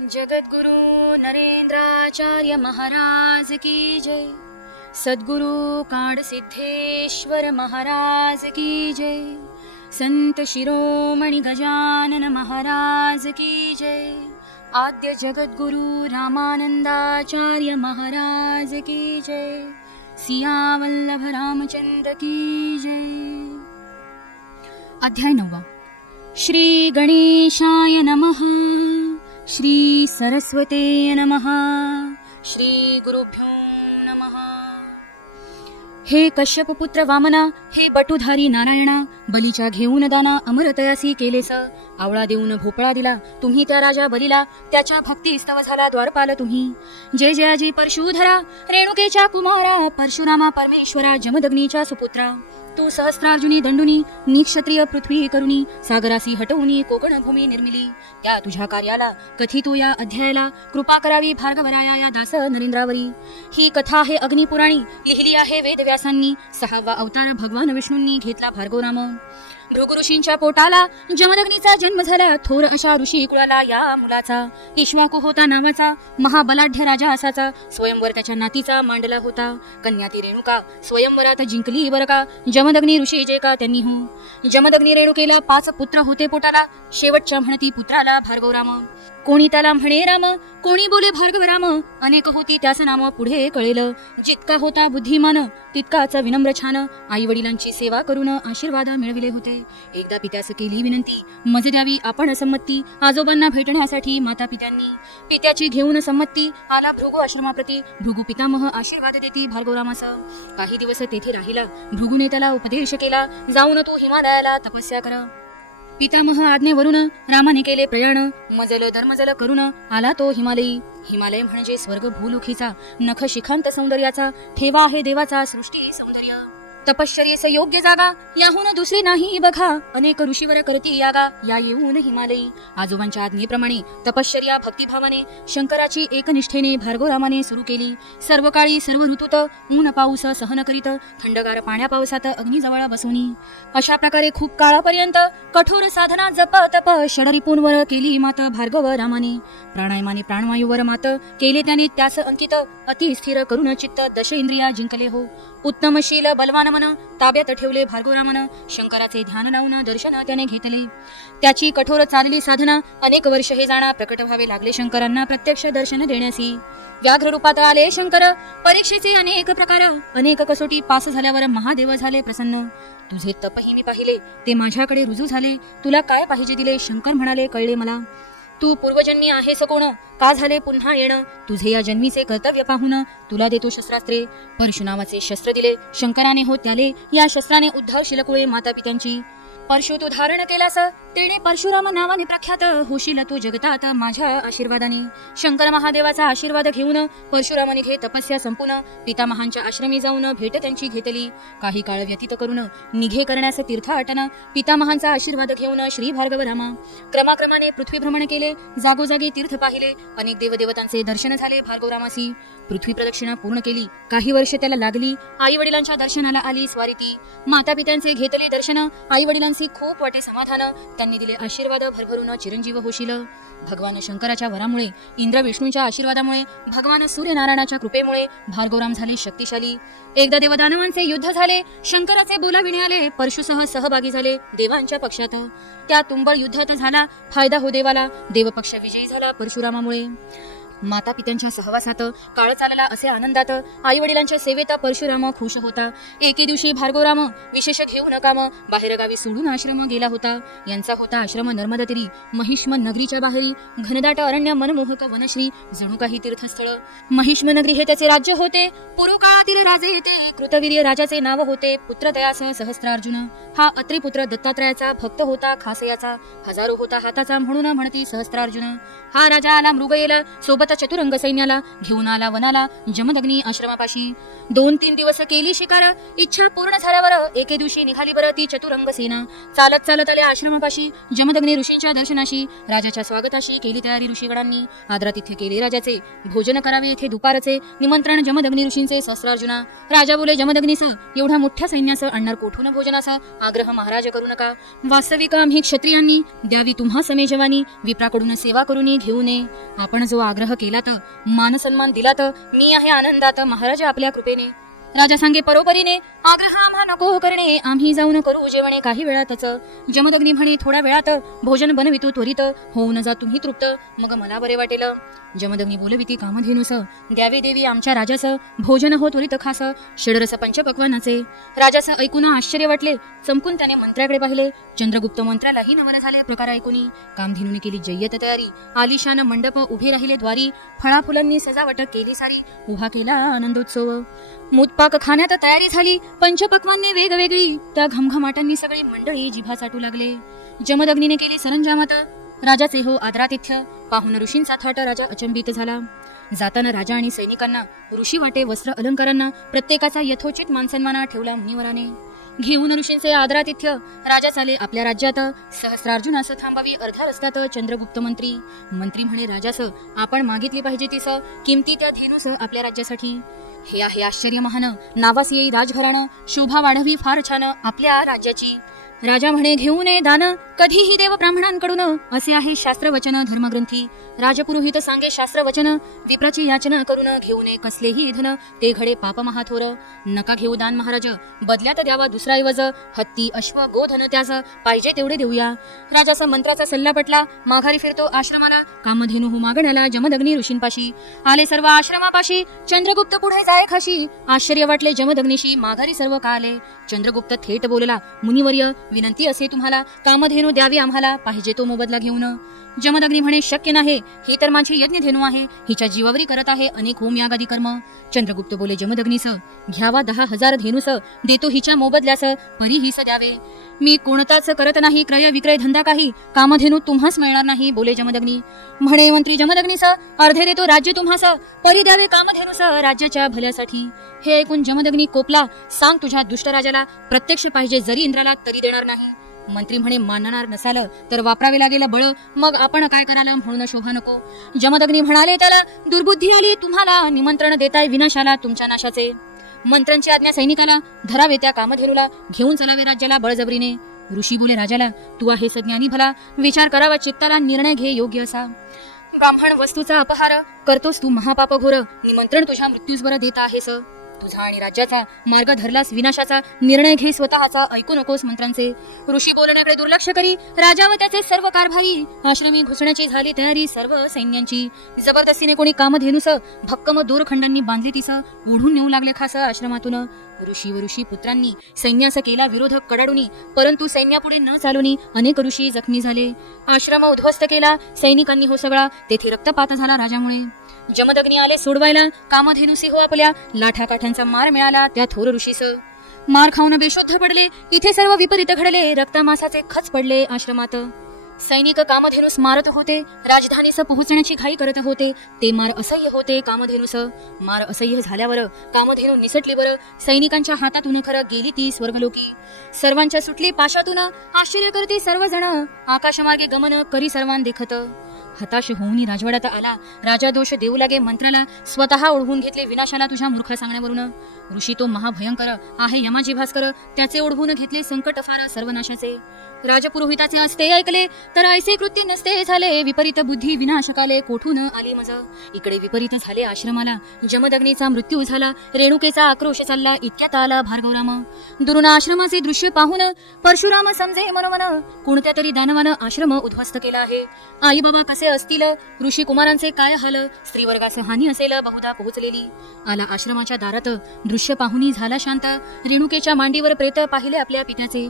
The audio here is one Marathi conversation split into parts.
जगद्गुरु नरेंद्राचार्य महाराज की जय। सद्गुरु काड सिद्धेश्वर महाराज की जय। संत शिरोमणी गजानन महाराज की जय। आद्य जगद्गुरु रामानंदाचार्य महाराज की जय। सियावल्लभ रामचंद्र की जय। अध्याय नववा। श्री गणेशाय नमः। श्री सरस्वते नमः। श्री गुरुभ्यो नमः। हे कश्यप पुत्र वामना हे बटुधारी नारायणा बलीच्या घेऊन दाना अमरतयासी केलेस आवळा देऊन भोपळा दिला तुम्ही त्या राजा बलीला त्याच्या भक्ती स्तव झाला द्वारपाल तुम्ही. जय जयाजी परशुधरा रेणुकेच्या कुमारा परशुरामा परमेश्वरा जमदग्नीच्या सुपुत्रा. तू सहस्रार्जुनी दंडुनी निक्षत्रिय पृथ्वी करुणी सागरासी हटवुनी कोकण भूमी निर्मिली. त्या तुझ्या कार्याला कथितो या अध्यायाला कृपा करावी भार्गवराया या दास नरेंद्रावरी. ही कथा आहे अग्निपुराणी लिहिली आहे वेदव्यासांनी. सहावा अवतार भगवान विष्णूंनी घेतला भार्गवराम. भृगु ऋषींच्या पोटाला जमदग्नीचा जन्म झाला. थोर अशा ऋषी कुळाला या मुलाचा इश्वाकू होता नावाचा महाबलाढ्य राजा असाचा स्वयंवर त्याच्या नातीचा मांडला होता. कन्या ती रेणुका स्वयंवरात जिंकली बर का? जमदग्नी ऋषी जे का त्यांनी हो जमदग्नी रेणुकेला पाच पुत्र होते पोटाला. शेवटच्या म्हणती पुत्राला भार्गवराम. कोणी त्याला म्हणे राम कोणी बोले भार्गव राम अनेक होती त्याच नाम पुढे कळेल. जितका होता बुद्धिमान तितकाच विनम्र छान. आई वडिलांची सेवा करून आशीर्वाद मिळविले होते. एकदा पित्यास केली विनंती मज द्यावी आपण संमती आजोबांना भेटण्यासाठी माता पित्यांनी पित्याची घेऊन संमती आला भृगु आश्रमाप्रती. भृगु पितामह आशीर्वाद देती भार्गवरामास काही दिवस तेथे राहिला. भृगुने त्याला उपदेश केला. जाऊन तू हिमालयाला तपस्या कर. पितामह आज्ञेवरून रामाने केले प्रयाण. मजल धर्मजल करून आला तो हिमालयी. हिमालय म्हणजे स्वर्ग भूलुखीचा नख शिखांत सौंदर्याचा ठेवा आहे देवाचा सृष्टी सौंदर्य. तपश्चर्येस योग्य जागा याहून दुसरी नाही बघा. अनेक ऋषीवर करती यागा या येऊन हिमालयी. आजोबांच्या आज्ञेप्रमाणे तपश्चर्या भक्तिभावाने शंकराची एकनिष्ठेने भार्गोरामाने सुरू केली. सर्व काळी सर्व ऋतूत ऊन पाऊस सहन करीत थंडगार पाण्या पावसात अग्निजवळ बसवणी अशा प्रकारे खूप काळापर्यंत कठोर साधना जप तप षडरिपूंवर केली मात भार्गव रामाने प्राणायामाने प्राणवायूवर मात केले त्याने त्यास अंकित अति स्थिर करून चित्त दश इंद्रिया जिंकले हो. उत्तमशील बलवान मन ताब्यात ठेवले भार्गवरामन शंकराचे ध्यान लावून दर्शन त्याने घेतले. त्याची कठोर चालली साधना अनेक वर्ष हे जाणा प्रकट व्हावे लागले शंकरांना प्रत्यक्ष दर्शन देण्यासी. व्याघ्र रूपात आले शंकर परीक्षेचे अनेक प्रकार अनेक कसोटी पास झाल्यावर महादेव झाले प्रसन्न. तुझे तपही मी पाहिले ते माझ्याकडे रुजू झाले तुला काय पाहिजे दिले? शंकर म्हणाले कळले मला. तू पूर्वजन्मी आहेस कोण? का झाले पुन्हा येणं? तुझे या जन्मीचे कर्तव्य पाहून तुला देतो शस्त्रास्त्रे. परशुनामाचे शस्त्र दिले शंकराने हो त्याले या शस्त्राने उद्धव शिलकुळे माता पित्यांची परशु तू धारण केलास. तेने परशुराम नावाने प्रख्यात होशील तू जगतात माझ्या आशीर्वादाने. शंकर महादेवाचा आशीर्वाद घेऊन परशुरामाने घे तपस्या संपून पितामहांच्या आश्रमी जाऊन भेट त्यांची घेतली. काही काळ व्यतीत करून निघे करण्यास तीर्थ आटन पितामहांचा आशीर्वाद घेऊन श्री भार्गव रामा क्रमाक्रमाने पृथ्वी भ्रमण केले. जागोजागी तीर्थ पाहिले. अनेक देवदेवतांचे दर्शन झाले भार्गवरामासी पृथ्वी प्रदक्षिणा पूर्ण केली. काही वर्ष त्याला लागली. आई वडिलांच्या दर्शनाला आली स्वारिती. माता पित्यांचे घेतले दर्शन. आई वडिलांचे खूप वाटे समाधान त्यांनी दिले आशीर्वाद भरभरून चिरंजीव होशील. भगवान शंकराच्या वरामुळे इंद्र विष्णूंच्या आशीर्वादामुळे भगवान सूर्यनारायणाच्या कृपेमुळे भार्गवराम झाले शक्तिशाली. एकदा देवदानवांचे युद्ध झाले शंकराचे बोलाविणे आले परशुसह सहभागी झाले देवांच्या पक्षात. त्या तुंबळ युद्धात झाला फायदा हो देवाला देवपक्ष विजयी झाला परशुरामामुळे. माता पित्यांच्या सहवासात काळ चालला असे आनंदात आई वडिलांच्या सेवेत परशुराम खुश होता. एके दिवशी भार्गवराम विशेष घेऊ नकाम बाहेरगावी सोडून आश्रम गेला होता. यांचा होता आश्रम नर्मदा तरी महिष्म नगरीच्या बाहेरी. घनदाट अरण्य मनमोहक वनश्री जणू काही तीर्थस्थळ. महिष्म नगरी हे त्याचे राज्य होते. पूर्वकाळातील राजे येते कृतवीर्य राजाचे नाव होते. पुत्र तयास सहस्त्रार्जुन. हा अत्रिपुत्र दत्तात्रयाचा भक्त होता खासयाचा हजारो होता हाताचा म्हणून म्हणते सहस्त्रार्जुन. हा राजा आला मृगयेला. सोबत सात चतुरंग सैन्याला घेऊन आला वनाला जमदग्नी आश्रमापाशी. दोन तीन दिवस केली शिकार. इच्छा पूर्ण झाल्यावर एके दिवशी निघाली बरं ती चतुरंग सेना. चालत चालत आल्या आश्रमापाशी जमदग्नी ऋषींच्या दर्शनाशी राजाच्या स्वागताशी केली तयारी ऋषीगणांनी. तिथे केले राजाचे भोजन करावे येथे दुपारचे निमंत्रण जमदग्नी ऋषींचे सहस्रार्जुना. राजा बोले जमदग्नीस एवढ्या मोठ्या सैन्याचं आणणार कोठून भोजनाचा? आग्रह महाराज करू नका. वास्तविक आम्ही क्षत्रियांनी द्यावी तुम्हा समेजवानी विप्राकडून सेवा करून घेऊ नये आपण जो आग्रह केला तर मानसन्मान दिला तर मी आहे आनंदात. महाराज आपल्या कृपेने. राजा सांगे परोपरीने आग्रह आम्हा नको करणे आम्ही जाऊन करू जेवणे काही वेळातच. जमदग्नी म्हणे थोड्या वेळात. भोजन बनवितो त्वरित. होऊन जा तुम्ही तृप्त. मग मला बरे वाटेल. जमदग्नी बोलविती कामधेनुस. द्यावी देवी आमच्या राजास. भोजन हो त्वरित खास. षडरस पंचपक्वानाचे. राजास ऐकून आश्चर्य वाटले. चमकून त्याने मंत्र्याकडे पाहिले. चंद्रगुप्त मंत्र्यालाही नमन झाले प्रकार ऐकूनी. कामधेनुने केली जय्यत तयारी. आलिशान मंडप उभे राहिले द्वारी. फळाफुलांनी सजावट केली सारी. उभा केला आनंदोत्सव. मूतपाक पाकखान्यात तयारी झाली. पंचपक्वाने वेगवेगळी. त्या घमघमाटांनी सगळे मंडळी जिभा चाटू लागले. जमदग्नीने केले सरंजामात. राजाचे हो आदरातिथ्य. पाहून ऋषींचा थाट राजा अचंबित झाला. जाताना राजा आणि सैनिकांना ऋषी वाटे वस्त्र अलंकारांना प्रत्येकाचा यथोचित मानसन्माना ठेवला मुनिवराने. घेऊन ऋषींचे आदरातिथ्य. राजा चाले आपल्या राज्यात. सहस्रार्जुनास थांबावी अर्ध्या रस्त्यात चंद्रगुप्त मंत्री. मंत्री म्हणे राजास आपण मागितली पाहिजे तिस. किमती त्या धेनुस आपल्या राज्यासाठी. हे आहे आश्चर्य महान नावास येई राजघराणं. शोभा वाढवी फार छान आपल्या राज्याची. राजा म्हणे घेऊ नये दान कधीही देव ब्राह्मणांकडून. असे आहे शास्त्रवचन धर्मग्रंथी. राजपुरोहित सांगे शास्त्रवचन विप्राची याचना करून घेऊ नये कसलेही धन ते घडे पाप महाथोर नका घेऊ दान महाराज बदल्यात द्यावा दुसरा ऐवज. हत्ती अश्व गोधन त्यास पाहिजे तेवढे देऊया. राजाचा मंत्राचा सल्ला पटला माघारी फिरतो आश्रमाला. कामधेनु मागण्याला जमदग्नी ऋषींपाशी. आले सर्व आश्रमापाशी चंद्रगुप्त पुढे जाय खाशी. आश्चर्य वाटले जमदग्नीशी माघारी सर्व का आले चंद्रगुप्त थेट बोलला मुनिवर्य विनंती असे तुम्हाला कामधेनु द्यावी आम्हाला. पाहिजे तो मोबदला घेऊन. जमदग्नी म्हणे शक्य नाही. हे तर माझी यज्ञ धेनू आहे. हिच्या जीवावरी करत आहे अनेक होम यागादी कर्म. चंद्रगुप्त बोले जमदग्नीस घ्यावा दहा हजार धेनूस देतो हिच्या मोबदल्यास परी हिस द्यावे. मी कोणताच करत नाही क्रय विक्रय धंदा काही. कामधेनू तुम्हास मिळणार नाही बोले जमदग्नी. म्हणे मंत्री जमदग्नीस अर्धे देतो राज्य तुम्हास. परी द्यावे कामधेनुस राज्याच्या भल्यासाठी. हे ऐकून जमदग्नी कोपला सांग तुझ्या दुष्ट राजाला प्रत्यक्ष पाहिजे जरी इंद्राला तरी देणार नाही. मंत्री म्हणे मानणार नसालं तर वापरावे लागेल बळ. मग आपण काय कराल म्हणून शोभा नको? जमदग्नी म्हणाले त्याला दुर्बुद्धी आली. तुम्हाला निमंत्रण देताय विनाशाला तुमच्या नाशाचे. मंत्र्यांची आज्ञा सैनिकाला धरावे त्या कामधेनूला. घेऊन चलावे राज्याला बळजबरीने. ऋषी बोले राजाला तू आहे सज्ञानी भला विचार करावा चित्ताला निर्णय घे योग्य असा. ब्राह्मण वस्तूचा अपहार करतोस तू महापाप घोर निमंत्रण तुझ्या मृत्यूस बरं देत आहेस. तुझा आणि राज्याचा मार्ग धरलास विनाशाचा निर्णय घे स्वतःचा. ऐकू नकोस मंत्र्यांचे ऋषी बोलण्याकडे दुर्लक्ष करी. राजा व त्याचे सर्व कारभारी आश्रमी घुसण्याची झाली तयारी सर्व सैन्यांची. जबरदस्तीने कोणी कामधेनुस भक्कम दूरखंडांनी बांधली तिस ओढून नेऊ लागले खास आश्रमातून. ऋषी व ऋषी पुत्रांनी सैन्यास केला विरोध कडाडूनी परंतु सैन्यापुढे न चालूनी अनेक ऋषी जखमी झाले. आश्रम उद्ध्वस्त केला सैनिकांनी हो सगळा तेथे रक्तपात झाला राजामुळे. जमदग्नी आले सोडवायला कामधेनुसी हो आपल्या लाठाकाठांचा मार मिळाला त्या थोर ऋषीस मार खाऊन बेशुद्ध पडले इथे सर्व विपरीत घडले रक्तमासाचे खच पडले आश्रमात. सैनिक कामधेनुस मारत होते राजधानीस पोहोचण्याची घाई करत होते ते मार असह्य होते कामधेनूस. मार असह्य झाल्यावर कामधेनू निसटली बरं सैनिकांच्या हातातून खरं गेली ती स्वर्गलोकी. सर्वांच्या सुटली पाशातून आश्चर्य करते सर्वजण आकाशमार्गे गमन करी सर्वां देखत. हताश होऊन राजवाड्यात आला राजा दोष देऊ लागे मंत्राला स्वतः ओढवून घेतले विनाशाला तुझ्या मूर्ख सांगण्यावरून. ऋषी तो महाभयंकर आहे यमाजी भास्कर. त्याचे ओढवून घेतले संकट फार सर्वनाशाचे. राजपुरोहिताचे असते ऐकले तर ऐसे कृती नसते झाले. विपरीत बुद्धी विनाशकाले कोठून आली मज? इकडे विपरीत झाले आश्रमाला. जमदग्नीचा मृत्यू झाला. रेणुकेचा आक्रोश चालला. इतक्यात आला भार्गवराम. दुरून आश्रमाचे दृश्य पाहून परशुराम समजे मनोमन. कोणत्या तरी दानवानं आश्रम उद्ध्वस्त केला आहे. आई बाबा कसे असतील? ऋषी कुमारांचे काय हाल? स्त्रीवर्गास हानी असेल? बहुधा पोहोचलेली. आला आश्रमाच्या दारात. दृश्य पाहुनी झाला शांत. रेणुकेच्या मांडीवर प्रेत पाहिले आपल्या पित्याचे.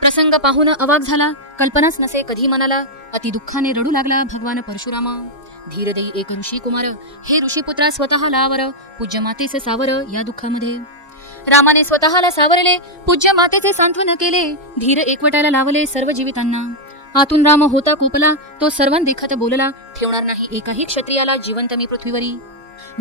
प्रसंग पाहून अवाक झाला. कल्पनाच नसे कधी मनाला. अति दुःखाने रडू लागला भगवान परशुराम. धीर देई एक ऋषी कुमार. हे ऋषीपुत्रा स्वतः लावर पूज्य मातेचे सावर या दुःखामध्ये. रामाने स्वतःला सावरले. पूज्य मातेचे सांत्वन केले. धीर एकवटाला लावले सर्व जीवितांना. आतून राम होता कोपला. तो सर्वां देखत बोलला ठेवणार नाही एकाही क्षत्रियाला. जिवंत मी पृथ्वीवरी.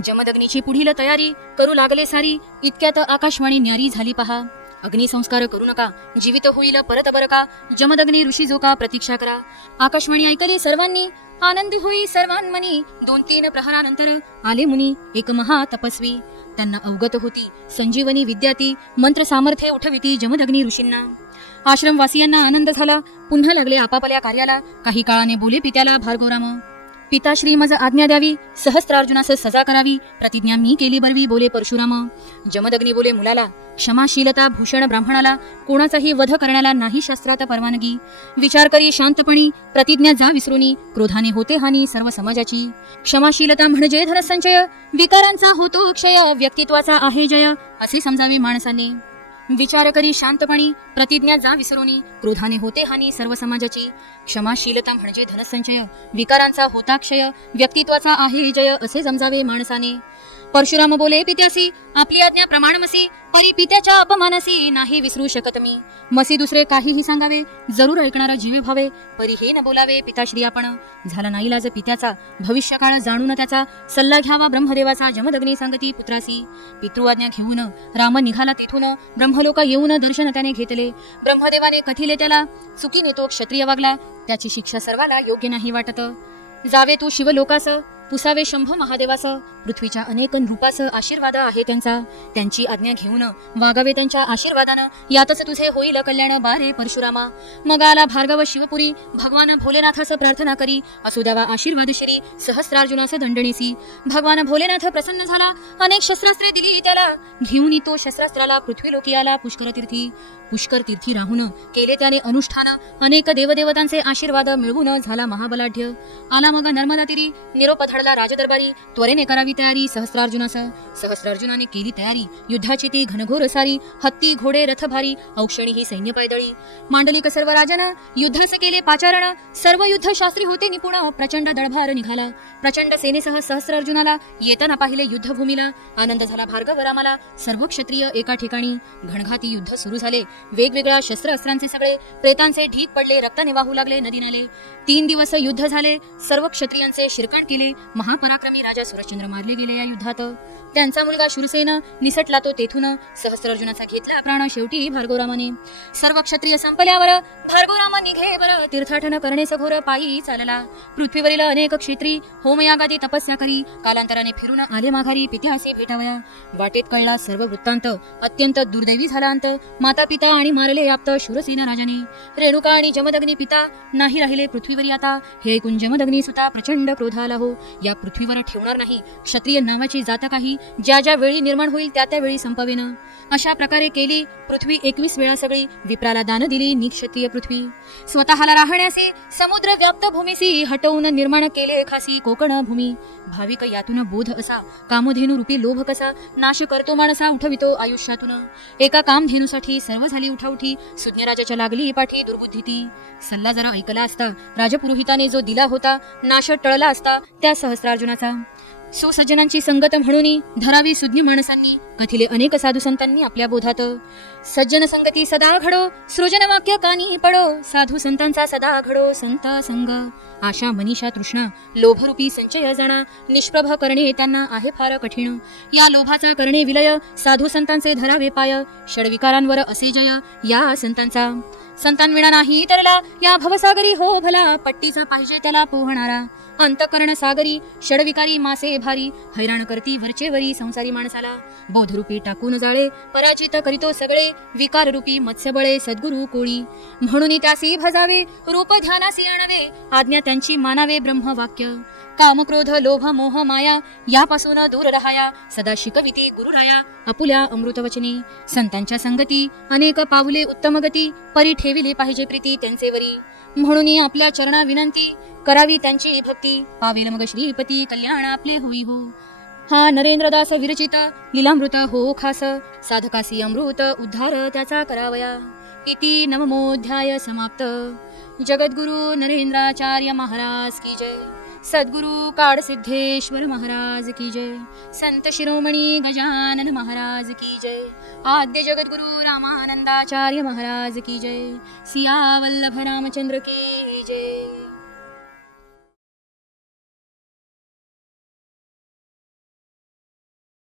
जमदग्नीची पुढील तयारी करू लागले सारी. इतक्यात आकाशवाणी न्यारी झाली पहा. अग्निसंस्कार करू नका. जीवित होईल परत बर का? जमदग्नी ऋषी जो का प्रतीक्षा करा. आकाशवाणी ऐकले सर्वांनी? आनंदी होई सर्वांमनी. दोन तीन प्रहरानंतर आले मुनी. एक महा तपस्वी. त्यांना अवगत होती. संजीवनी विद्याती मंत्र सामर्थ्य उठविती जमदग्नी ऋषींना. आश्रमवासियांना आनंद झाला. पुन्हा लागले आपापल्या कार्याला. काही काळाने बोले पित्याला भार्गवराम. पिताश्री मज आज्ञा द्यावी सहस्त्रार्जुनास सजा करावी प्रतिज्ञा मी केली बरवी बोले परशुराम. जमदग्नी बोले मुलाला क्षमाशीलता भूषण ब्राह्मणाला कोणाचाही वध करण्याला नाही शास्त्रात परवानगी. विचार करी शांतपणी प्रतिज्ञा जा विसरुनी क्रोधाने होते हानी सर्व समाजाची. क्षमाशीलता म्हणजे धनसंचय विकारांचा होतो क्षय व्यक्तित्वाचा आहे जय असे समजावे माणसाने. विचार करी शांतपणी प्रतिज्ञा जा विसरुनी क्रोधाने होते हानी सर्व समाजाची. क्षमाशीलता म्हणजे धनसंचय विकारांचा होता क्षय व्यक्तित्वाचा आहे जय असे समजावे माणसाने. परशुराम बोले पित्यासी आपली आज्ञा प्रमाणमसी परी पित्याच्या अपमानासी नाही विसरू शकत मी. मसी दुसरे काहीही सांगावे जरूर ऐकणारा जीवे भावे परी हे न बोलावे पिताश्री आपण झाला नाईलाज पित्याचा भविष्यकाळ जाणून त्याचा सल्ला घ्यावा ब्रह्मदेवाचा जमदग्नी सांगती पुत्रासी. पितृआज्ञा घेऊन राम निघाला तेथून ब्रह्मलोका येऊन दर्शन त्याने घेतले. ब्रह्मदेवाने कथिले त्याला चुकीने तो क्षत्रिय वागला त्याची शिक्षा सर्वाला योग्य नाही वाटत. जावे तू शिवलोकास पुसावे शंभ महादेवास पृथ्वीच्या अनेक नृपास आशीर्वाद आहे त्यांचा. त्यांची आज्ञा घेऊन वागावे त्यांच्या आशीर्वादानं. यातच तुझे होईल कल्याण बारे परशुरामा. मग आला भार्गव शिवपुरी भगवान भोलेनाथास प्रार्थना करी. असुदावा आशीर्वाद श्री सहस्रार्जुनास दंडणीसी. भगवान भोलेनाथ प्रसन्न झाला. अनेक शस्त्रास्त्रे दिली त्याला. घेऊन तो शस्त्रास्त्राला पृथ्वी लोकी आला पुष्कर तीर्थी पुष्कर तीर्थी राहून केले त्याने अनुष्ठान. अनेक देवदेवतांचे आशीर्वाद मिळवून झाला महाबलाढ्य. आला मग नर्मदा तिरी निरोप पडला राजदरबारी त्वरेने करावी तयारी सहस्रार्जुनास सहस्रार्जुनाने केली तयारी. युद्धाची ती घनघोर असारी हत्ती घोडे रथभारी औक्षणी ही सैन्य पैदळी मांडलिक सर्व राजन युद्धास केले पाचारण. सर्व युद्ध शास्त्री होते निपुण. प्रचंड दळभार निघाला. प्रचंड सेनेसह सहस्रार्जुनाला येताना पाहिले युद्धभूमीला. आनंद झाला भार्गव रामाला सर्व क्षत्रिय एका ठिकाणी घणघाती युद्ध सुरू झाले. वेगवेगळ्या शस्त्र अस्त्रांचे सगळे प्रेतांचे ढीक पडले रक्ताने वाहू लागले नदी नाले. तीन दिवस युद्ध झाले. सर्व क्षत्रियांचे शिरकाण केले. महापराक्रमी राजा सुरचंद्र मारले गेले या युद्धात. त्यांचा मुलगा शूरसेन निसटला तो तेथून. सहस्रार्जुनाचा घेतला प्राण शेवटी भार्गवरामाने. सर्व क्षत्रिय संपल्यावर भार्गवरामा निघे बर. तीर्थाटन करणे सघोर पायी चालला. पृथ्वीवरील अनेक क्षेत्री होमयागादी तपस्या करी. कालांतराने फिरून आले माघारी पित्यासे भेटावया. वाटेत कळला सर्व वृत्तांत. अत्यंत दुर्दैवी झाला अंत. माता पिता आणि मारले याप्त शूरसेन राजाने. रेणुका आणि जमदग्नी पिता नाही राहिले पृथ्वीवरी आता. हे ऐकून जमदग्नी सुता प्रचंड क्रोधाला हो. या पृथ्वीवर ठेवणार नाही. क्षत्रिय नावाची जात काही ज्या ज्या वेळी निर्माण होईल त्या त्या वेळी संपवेन. अशा प्रकारे केली पृथ्वी एकवीस वेळा सगळी. विप्राला दान दिली निक्षत्रिय पृथ्वी. स्वतःला राहण्याचे समुद्र व्याप्त भूमीसी हटवून निर्माण केले खासी कोकण भूमी. भाविक यातून बोध असा कामधेनू रूपी लोभ कसा नाश करतो माणसा उठवितो आयुष्यातून. एका कामधेनूसाठी सर्व झाली उठाउठी सुज्ञराजाच्या लागली पाठी दुर्बुद्धी ती सल्ला जरा ऐकला असता राजपुरोहिताने जो दिला होता नाश टळला असता त्या सहस्रार्जुनाचा. सुसज्जनांची संगत म्हणून धरावी सुज्ञ माणसांनी कथिले अनेक साधू संतांनी आपल्या बोधात. सज्जन संगती सदा घडो सृजन वाक्य कानी पडो साधू संतांचा सदा घडो संत संग. आशा मनीषा तृष्णा लोभरूपी संचय जाणा निष्प्रभ करणे त्यांना आहे फार कठीण. या लोभाचा करणे विलय साधू संतांचे धरावे पाय षडविकारांवर असे जय या संतांचा. संतांविणा नाही तरला या भवसागरी हो भला पट्टीचा पाहिजे त्याला पोहणारा. अंतकरण सागरी षडविकारी मासे भारी हैराण करती वरचेवरी संसारी माणसाला. बोधरूपी टाकून जाळे पराजित करीतो सगळे विकाररूपी मत्स्यबळे सद्गुरु कोळी. म्हणून त्यासी भजावे रूप ध्यानासी आणावे आज्ञा त्यांची मानावे ब्रह्मवाक्य. कामक्रोध लोभ मोह माया यापासून दूर राहाया सदा शिकविती गुरुराया आपुल्या अमृतवचनी. संतांच्या संगती अनेक पावले उत्तम गती परी ठेविली पाहिजे प्रीती त्यांचे वरी. म्हणून आपल्या चरणा विनंती करावी त्यांची भक्ती. पावेल मग श्रीपती कल्याण आपले होई हो. हा नरेंद्रदास विरचित लिलामृत हो खास. साधकासी अमृत उद्धार त्याचा करावया. इति नवमोध्याय समाप्त. जगद्गुरु नरेंद्राचार्य महाराज की जय. सद्गुरु काडसिद्धेश्वर महाराज की जय. संत शिरोमणी गजानन महाराज की जय. आद्य जगद्गुरु रामानंदाचार्य महाराज की जय. सिया वल्लभ रामचंद्र की जय.